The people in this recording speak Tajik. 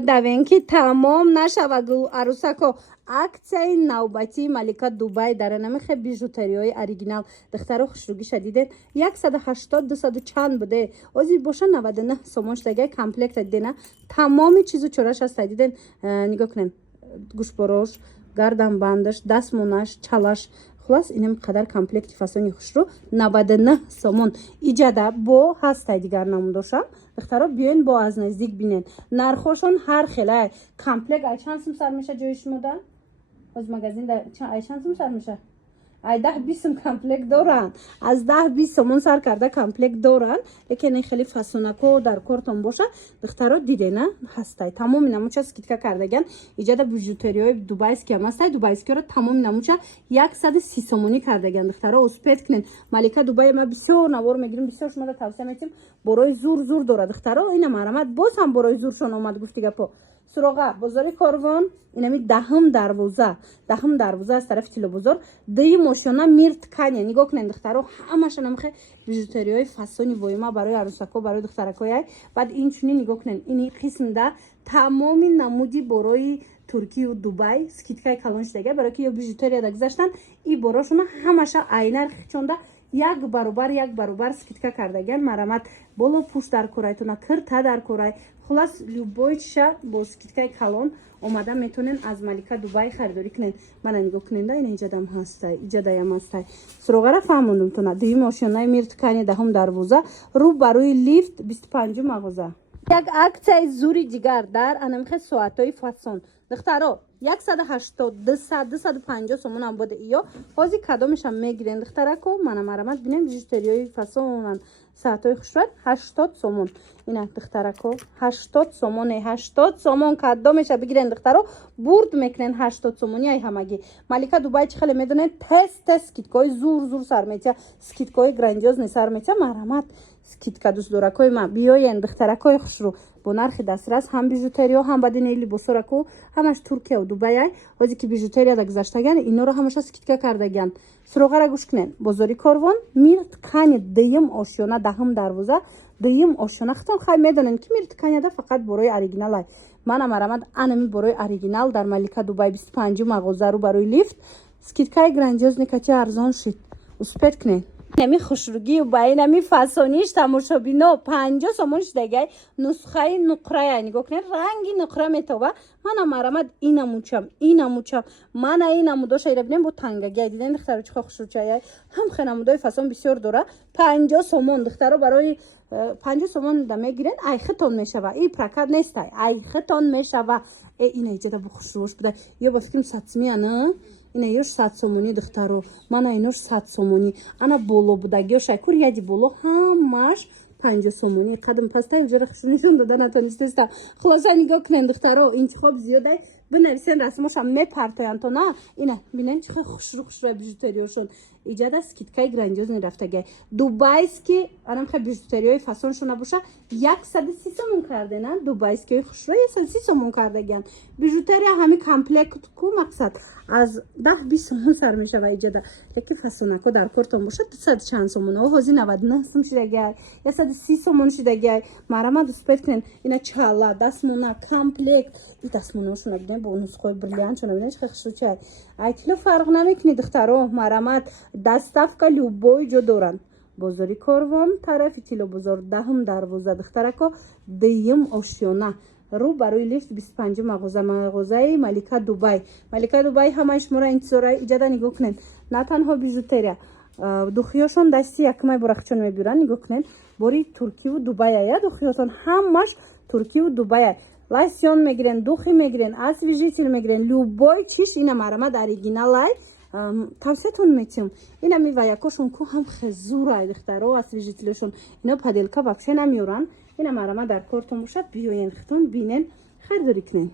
давен ки тамом нашавад арусако аксияи навбатии Малика Дубай дар намихе бижутериёи оригинал духтаро хушругӣ шадиден 180 200 чанд буде ози боша 99 сомон шдаgai комплект дидена тамоми чизу чораш аст диден нигоҳ кунен гӯшборош гарданбандаш дастмонаш чалаш خلاص اینم قدر کامپلکت فاسونی خوش رو 99 سومون ایجاده با هسته دیگر نموداشم دخترها بیاین با از نزدیک بینین نرخوشون هر خیلی کامپلکت ای چند سم سر میشه جایش مدن از مگزین ای چند سم سر میشه ای 10-20 سم کامپلکت دارن از 10-20 سومون سر کرده کامپلکت دارن لیکن خیلی فاسونکو در کارتون باشه دخترها دیدین هسته تمام نموچه سکیتکا کردگن ایجاد بیژوتریای دوبایسکی هم هسته دوبایسکی رو تمام نموچه 130 سومونی کردگن دخترها اسپیت کنین مالکه دوبای ما بسیار نوار میگیریم بسیار شما رو توصیه میتیم برای زور داره دخترها اینا مرامت باز هم برای زورشون اومد گفتی گپا سراغا بازار کاروان اینمی دهم دروازه از طرف تیلو بازار دی ماشینا میرت کنه نگاه کنین دخترها همش نمیخه بیژوتریای فسونی وایما برای عروسکا برای دخترکای بعد این چونی نگاه کنین این قسم ده تمام نمودی برای ترکیه و دبی سکیتکای کلانش دیگه برای که بیژوتریا دا گذاشتن این براشون همش عینر خچونده یک برابر скидка кардаган марамат боло пуш дар корайтуна кирта дар корай хулас любой чиша бо скидкаи калон омада метонен аз Малика Дубай харидорӣ кунен мана нигоҳ кунен да ина иҷадам ҳастай иҷадаям ҳастай суроғара фаҳмондум туна дуюм ошёнаи мирткани даҳум дарвоза рӯ барои лифт 25 мағоза як аксияи зури дигар дар анамихе соатҳои фасон духтаро 180-250 сомон ам буде иё ҳозир кадомешам мегирен духтарако мана марамат бинем бижутериёи фасонан саатҳои хушрат 80 сомон ина духтарако 80 сомоне 80 сомон кадомеша бигирен духтаро бурд мекунен 80 сомони ай ҳамагӣ Малика Дубай чи хеле медонен тест скидкаҳои зур сар метия скидкаҳои грандиозни сар метия марамат скидка дӯстдоракои ма биёен духтаракои хушрӯ бо нархи дастрас ҳам бижутериё ҳам бадини либосораку ҳамаш Туркия ва Дубай ай ҳозир ки бижутерия да гузаштаган иноро ҳамаша скидка кардаган суроғара гӯш кунен бозори корвон мирткани дуюм ошёна даҳум дарвоза дуюм ошёна хитон хай медонен ки миртканияда фақат борои оригинал ай мана марамат анами борои оригинал дар Малика Дубай 25 мағозару барои лифт скидкаи грандиозни кати арзон шид успет кунен нами хушругӣ ба инами фасониш тамошобино 50 сомон шидагай нусхаи нуқрая нигоҳ кунед ранги нуқра метоба мана марамат инамучам мана инамудоша ира бинем бо тангагай диден духтаро чихо хушручая ҳам хенамудои фасон бисёр дора 50 сомон духтаро барои 50 сомон да мегирен ай хитон мешава и прокат нестай ай хитон мешава ина иҷада бо хушрӯш буда ё ба фикрам сатсмияна ина ёш 100 сомони духтаро мана инош 100 сомони ана боло будагиё шайкур яди боло ҳамаш 50 сомони қадам пастай уҷара хушрӯнишон дода натонистеста хулоса нигоҳ кунен духтаро интихоб зиёдай бинависен расмоша мепартоянд то на ина бинен чихо хушрӯ бижутериёшон иҷада скидкаи грандиозни рафтагай дубайски анамхе бижутериёи фасоншона боша 130 сомон кардена дубайскиёи хушрӯ 130 сомон кардаган бижутерия ҳами комплект ку мақсад аз 10-20 сомон сар мешава иҷада яки фасонако дар кортон боша 200 чанд сомон ҳозир 99 сом шидагай 130 сомон шидагай марамат успет кунен ина чала дастмона комплект и дастмонашона бинен бо нусхои бриллиантшона бинен чихо хушрӯчай айтило фарқ намекуни духтаро марамат доставка любой ҷо доранд бозори корвон тарафи тило бозор даҳум дарвоза духтарако дуюм ошёна рӯ барои лифт 25 мағозаи Малика Дубай ҳамаи шуморо интизора иҷада нигоҳ кунен на танҳо бижутерия духиёшон дасти якмай борахчон мебиранд нигоҳ кунен бори Туркияву Дубай ая духиётон ҳамаш Туркияву Дубай ай лосьон мегирен духи мегирен освежитель мегирен любой чиш ина марамат оригинал ай тавсиятон метиҳам инами ваякошон ку ҳам хезурай духтаро освежителешон ино паделка вообще намеёранд ина марамат дар кортон бошад биёен хитон бинен харидорӣ кунен